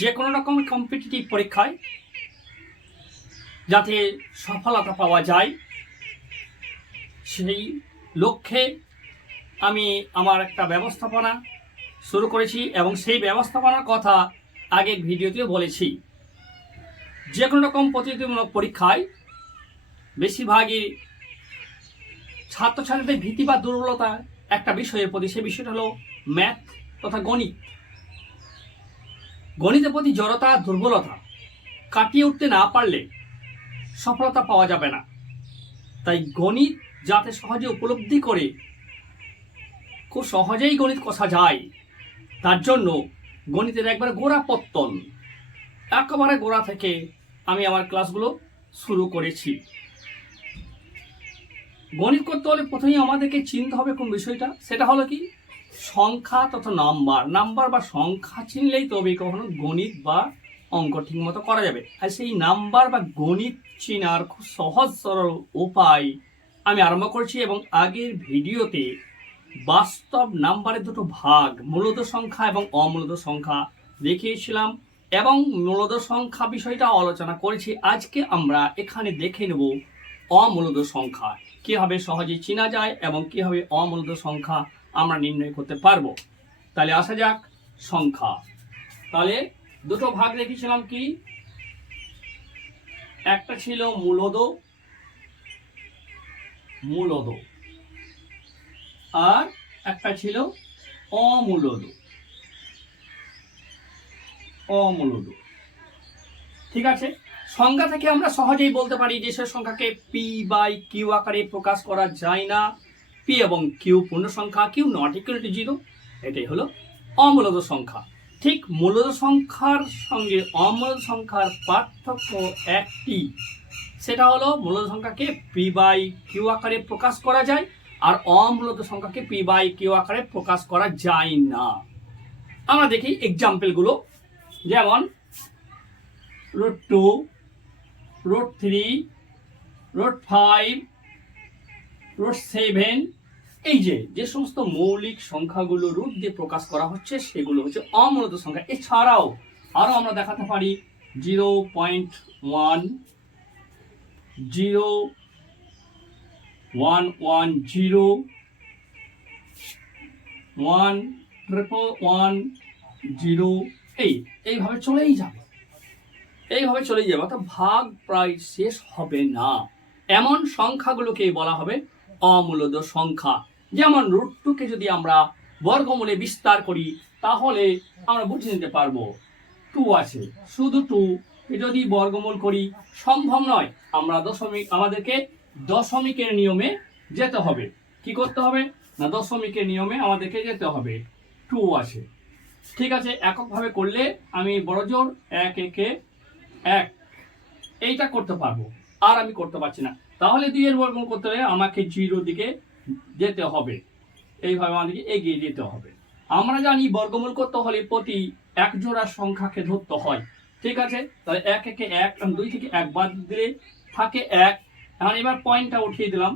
যে কোনো রকম কম্পিটিটিভ পরীক্ষায় যাতে সফলতা পাওয়া যায় সেই লক্ষ্যে আমি আমার একটা ব্যবস্থাপনা শুরু করেছি এবং সেই ব্যবস্থাপনার কথা আগের ভিডিওতেও বলেছি। যে কোনো রকম প্রতিযোগিতামূলক পরীক্ষায় বেশিরভাগই ছাত্রছাত্রীদের ভীতি বা দুর্বলতা একটা বিষয়ের প্রতি, সে বিষয়টা হলো ম্যাথ তথা গণিত। গণিতের প্রতি জড়তা দুর্বলতা কাটিয়ে উঠতে না পারলে সফলতা পাওয়া যাবে না। তাই গণিত যাতে সহজে উপলব্ধি করে খুব সহজেই গণিত কষা যায়, তার জন্য গণিতের একবার গোড়া পত্তন, একেবারে গোড়া থেকে আমি আমার ক্লাসগুলো শুরু করেছি। গণিত করতে হলে প্রথমেই আমাদেরকে চিনতে হবে কোন বিষয়টা, সেটা হলো কি সংখ্যা তথা নাম্বার বা সংখ্যা চিনলেই তবে কখনো গণিত বা অঙ্ক ঠিক মতো করা যাবে। আর সেই নাম্বার বা গণিত চিনার খুব সহজ সরল উপায় আমি আরম্ভ করছি এবং আগের ভিডিওতে বাস্তব নাম্বারের দুটো ভাগ, মূলদ সংখ্যা এবং অমূলদ সংখ্যা দেখিয়েছিলাম এবং মূলদ সংখ্যা বিষয়টা আলোচনা করেছি। আজকে আমরা এখানে দেখে নেব অমূলদ সংখ্যা কিভাবে সহজে চেনা যায় এবং কিভাবে অমূলদ সংখ্যা আমরা নির্ণয় করতে পারবো। তাহলে আসা যাক সংখ্যা। তাহলে দুটো ভাগ দেখেছিলাম, কি একটা ছিল মূলদ আর একটা ছিল অমূলদ। ঠিক আছে, সংখ্যা থেকে আমরা সহজেই বলতে পারি যে সে সংখ্যাকে পি বাই কিউ আকারে প্রকাশ করা যায় না। পি এবং কিউ পূর্ণ সংখ্যা, কিউ নট ইকুয়াল টু 0, এটাই হলো অমূলদ সংখ্যা। ঠিক মূলদ সংখ্যার সঙ্গে অমূলদ সংখ্যার পার্থক্য একটি, সেটা হলো মূলদ সংখ্যাকে পি বাই কিউ আকারে প্রকাশ করা যায় আর অমূলদ সংখ্যাকে পি বাই কিউ আকারে প্রকাশ করা যায় না। আমরা দেখি এক্সাম্পলগুলো, যেমন √2, √3, √5, √7, এই যে সমস্ত মৌলিক সংখ্যাগুলো রুট দিয়ে প্রকাশ করা হচ্ছে সেগুলো হচ্ছে অমূলদ সংখ্যা। এছাড়াও আরো আমরা দেখাতে পারি 0.1, 0.110, 1.110, এইভাবে চলেই যাবে অর্থাৎ ভাগ প্রায় শেষ হবে না। এমন সংখ্যাগুলোকে বলা হবে অমূলদ সংখ্যা। যেমন √2 যদি আমরা বর্গমূলে বিস্তার করি তাহলে আমরা বুঝে নিতে পারবো 2 আছে, শুধু 2 যদি বর্গমূল করি সম্ভব নয়, আমাদেরকে দশমিকের নিয়মে যেতে হবে। কি করতে হবে না, দশমিকের নিয়মে আমাদেরকে যেতে হবে। 2 আছে, ঠিক আছে, এককভাবে করলে আমি বড়জোর 1 একে 1 এইটা করতে পারবো, আর আমি করতে পারছি না। তাহলে 2 এর বর্গমূল করতে হলে আমাকে 0 দিকে যেতে হবে, এইভাবে আমাদেরকে এগিয়ে যেতে হবে। আমরা জানি বর্গমূল করতে হলে প্রতি এক জোড়া সংখ্যাকে ধরতে হয়। ঠিক আছে, তাহলে 1 একে 1, 2 থেকে 1 বাদ দিলে থাকে 1। এখন এবার পয়েন্টটা উঠিয়ে দিলাম,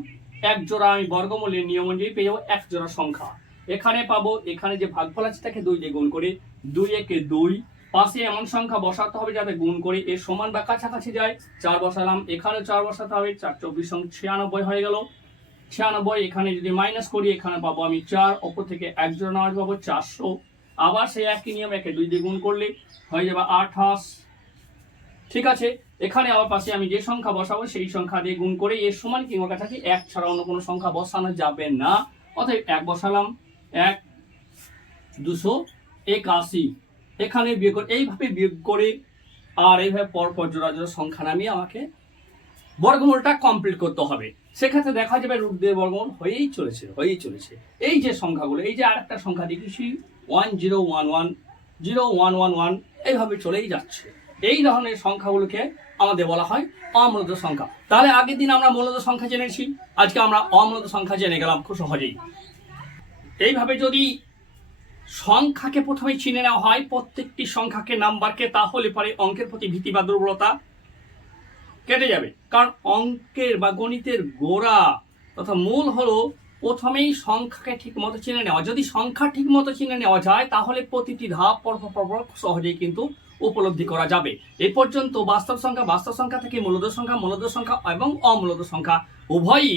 এক জোড়া আমি বর্গমূলের নিয়ম অনুযায়ী পেয়ে যাবো এক জোড়া সংখ্যা। এখানে পাবো, এখানে যে ভাগফল আছে তাকে 2 দিয়ে গুণ করে 2 একে 2, পাশে এমন সংখ্যা বসাতে হবে যাতে গুণ করে এর সমান বা কাছাকাছি যায়। 4 বসালাম, এখানে 4 বসাতে হবে, 4 24 96 হয়ে গেল। 96 এখানে যদি মাইনাস করি এখানে পাবো আমি 4, ওপর থেকে এক জোড়া নামাজ পাবো 400। আবার সেই একই নিয়ম, একে 2 দিয়ে গুণ করলে হয়ে যাবে 28। ঠিক আছে, এখানে আবার পাশে আমি যে সংখ্যা বসাবো সেই সংখ্যা দিয়ে গুণ করে এর সমান কিংবা কাছাকাছি 1 ছাড়া অন্য কোনো সংখ্যা বসানো যাবে না। অতএব 1 বসালাম, 1 281। এখানে বিয়োগ করে এইভাবে বিয়োগ করে আর এইভাবে পরপর জোড়া জোড়া সংখ্যা নামিয়ে আমাকে বর্গমূলটা কমপ্লিট করতে হবে। সেক্ষেত্রে দেখা যাবে রুট দিয়ে বর্গমূল হয়েই চলেছে। এই যে সংখ্যাগুলো, এই যে আরেকটা সংখ্যা দেখেছি 1011, 0111, এইভাবে চলেই যাচ্ছে। এই ধরনের সংখ্যাগুলোকে আমাদের বলা হয় অমূলদ সংখ্যা। তাহলে আগের দিন আমরা মূলদ সংখ্যা জেনেছি, আজকে আমরা অমূলদ সংখ্যা জেনে গেলাম খুব সহজেই। এইভাবে যদি সংখ্যাকে প্রথমে চিনে নেওয়া হয়, প্রত্যেকটি সংখ্যাকে নাম্বারকে, তাহলে পরে অঙ্কের প্রতি ভীতি বা দুর্বলতা কেটে যাবে। কারণ অঙ্কের বা গণিতের গোড়া তথা মূল হলো প্রথমেই সংখ্যাকে ঠিক মতো চিনে নেওয়া। যদি সংখ্যা ঠিক মতো চিনে নেওয়া যায় তাহলে প্রতিটি ধাপ পরপর সহজেই কিন্তু উপলব্ধি করা যাবে। এ পর্যন্ত বাস্তব সংখ্যা থেকে মূলদ সংখ্যা এবং অমূলদ সংখ্যা উভয়ই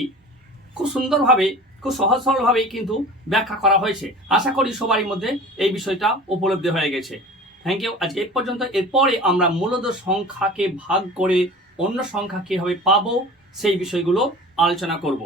খুব সুন্দরভাবে, খুব সহজ সরলভাবেই কিন্তু ব্যাখ্যা করা হয়েছে। আশা করি সবারই মধ্যে এই বিষয়টা উপলব্ধি হয়ে গেছে। Thank you. আজকে এ পর্যন্ত। এরপরে আমরা মূলদ সংখ্যাকে ভাগ করে অন্য সংখ্যা কীভাবে পাবো সেই বিষয়গুলো আলোচনা করব।